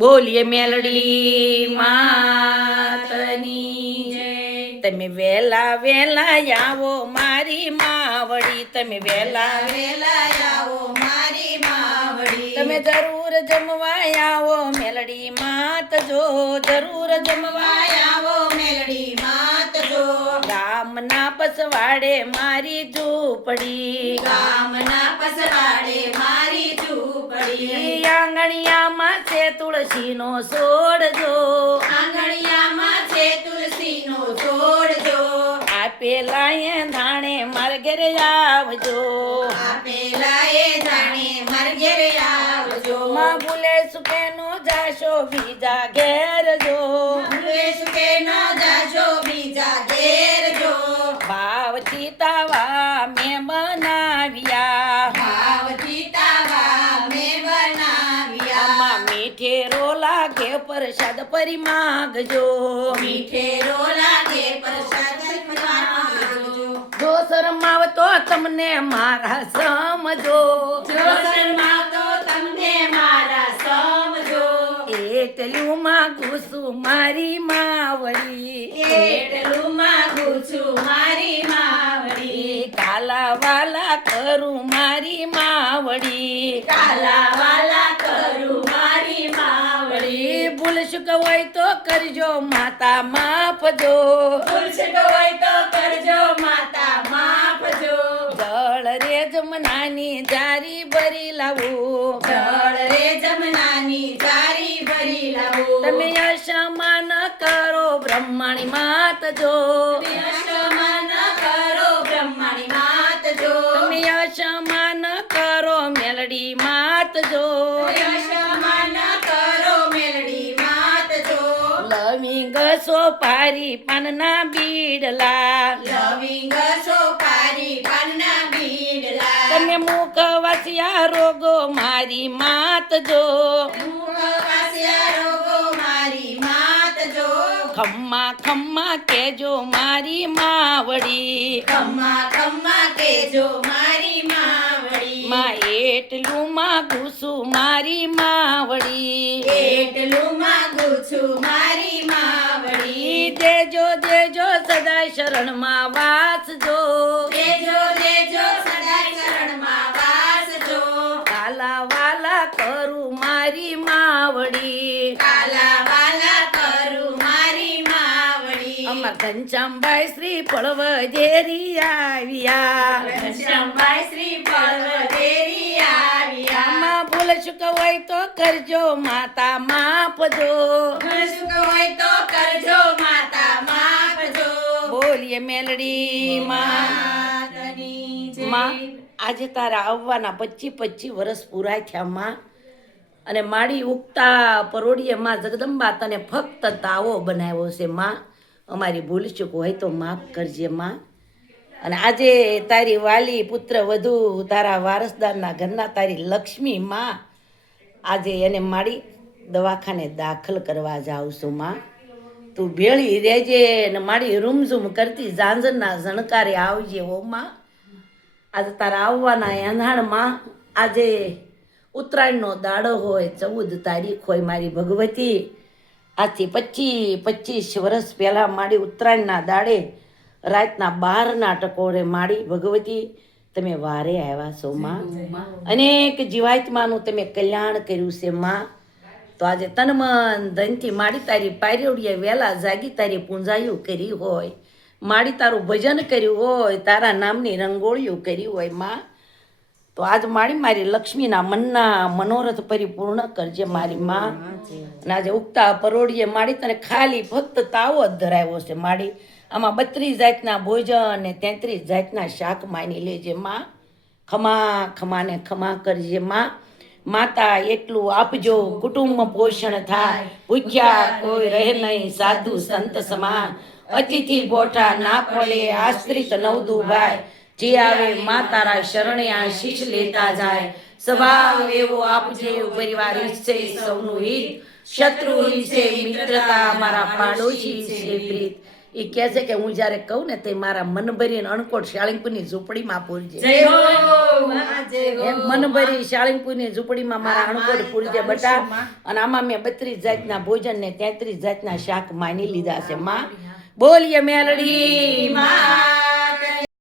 બોલીએ મેલડી માતની તમે વેલા વેલા આવો મારી માવડી. તમે વેલા વેલા આવો મારી માવડી. તમે જરૂર જમવા આવો મેલડી માત જો. જરૂર જમવા આવો મેલડી માત જો. ગામના પસવાડે મારી ઝૂંપડી. ગામના પસવાડે મારી ઝૂંપડી આંગણિયામાં છે તુલસીનો સોડજો આંગણિયામાં છે તુલસીનો છોડજો આપેલા એ ધાણે મારે આવજો. આપેલા એ જાણે માર આવજો. માં ભૂલે સુખેનો જાશો બીજા ઘેર. મીઠેરો લાગે પ્રસાદ પરી માગજો મીઠેરો લાગે પ્રસાદ જો શરમાવતો તમને મારા સમજો. જો શરમાતો તમને મારા સમજો. એટલું માગું છું મારી માવડી. એટલું માગું છું મારી માવડી. કાલા વાલા કરું મારી માવડી. કાલા વાલા કરું મારી માવડી વળી ભૂલ શું હોય તો કરજો માતા માફજો ભૂલ હોય તો કરજો માતા માફજો જળ રે જમનાની જારી ભરી લાવું. જળ રે જમનાની જારી ભરી લાવો. તમે અસમાન કરો બ્રહ્માણી માત જો અસમાન કરો બ્રહ્માણી માત જો તમે અસમાન કરો મેલડી માત સોપારી પાનના બીડલા. લવિંગ સોપારી પાનના બીડલા. તમે મુખ વાસિયા રોગો મારી માત જો. મુખવાસ્યા રોગો મારી માત જો. ખમ્મા ખમ્મા કેજો મારી માવડી. ખમ્મા ખમ્મા કેજો મારી માવડી. મા એટલું માગું છું મારી માવડી. એટલું માગું છું મારી ઈ દેજો દેજો સદા શરણમાં વાસજો. દેજો દેજો સદાય શરણમાં વાસજો. કાલા વાલા કરું મારી માવડી. કાલા વાલા કરું મારી માવડી. અમાર ઘનશ્યામભાઈ શ્રી પળવજેરી આવ્યા. ઘનશ્યામભાઈ શ્રી પર્વતેરી આવ્યા. આમાં ભૂલ ચૂક હોય તો કરજો માતા માપજો. હોય તો માપજો બોલીએ મેલડી માં. આજે તારા આવવાના પચી પચી વર્ષ પૂરા થયા માં. અને માડી ઉગતા પરોડીએ માં જગદંબા તને ફક્ત તાવો બનાવ્યો છે માં. અમારી ભૂલ ચૂક હોય તો માફ કરજે માં. અને આજે તારી વાલી પુત્ર વધુ તારા વારસદારના ઘરના તારી લક્ષ્મી માં. આજે એને માડી દવાખાને દાખલ કરવા જાઉં છું માં. તું ભેળી રહેજે ને મારી રૂમઝૂમ કરતી ઝાંઝરના ઝણકારે આવજે ઓમાં માં આજે તારા આવવાના એંધાણમાં આજે ઉત્તરાયણનો દાડો હોય ચૌદ તારીખ હોય મારી ભગવતી. આજથી પચીસ પચીસ વર્ષ પહેલાં મારી ઉત્તરાયણના દાડે રાતના બારના ટકોરે મારી ભગવતી. તમે વારે આવ્યા છો માં. અનેક જીવાત્માનું તમે કલ્યાણ કર્યું છે માં. તો આજે તનમન ધનથી માડી તારી પારિયોડીએ વહેલા જાગી તારી પૂંજાયું કરી હોય. માડી તારું ભજન કર્યું હોય તારા નામની રંગોળીઓ કરી હોયમાં. તો આજ મારી મારી લક્ષ્મીના મનના મનોરથ પરિપૂર્ણ કરજે મારી માં. અને આજે ઉગતા પરોડીએ માડી તને ખાલી ફક્ત તાવો જ ધરાવ્યો છે માડી. આમાં બત્રીસ જાતના ભોજન ને તેત્રીસ જાતના શાક માની લેજે માં. ખમા ખમાને ખમા કરજે માં. માતા એટલું આપજો કુટુંબ પોષણ થાય. ભૂખ્યા કોઈ રહે નહીં સાધુ સંત સમાન અતિથિ બોઠા ના પડે આશ્રિત નવદુ ભાઈ જે આવે મા તારા શરણે આશીષ લેતા જાય. સ્વભાવ એવો આપજે પરિવાર ઈચ્છે સૌનું હિત. શત્રુ ઈચ્છે મિત્રતા મારા પાડોશી છે પ્રીત. એ કહે છે કે હું જ્યારે કહું ને તે મારા મનભરી અને અણકોટ શાળિંગપુરની ઝૂંપડીમાં પૂરજે મનભરી શાળિંગપુરની ઝૂંપડીમાં મારા અણકોટ પૂરજે બટા. અને આમાં મેં બત્રીસ જાતના ભોજન ને તેત્રીસ જાતના શાક માની લીધા છે. માં બોલીએ મેલડી. માં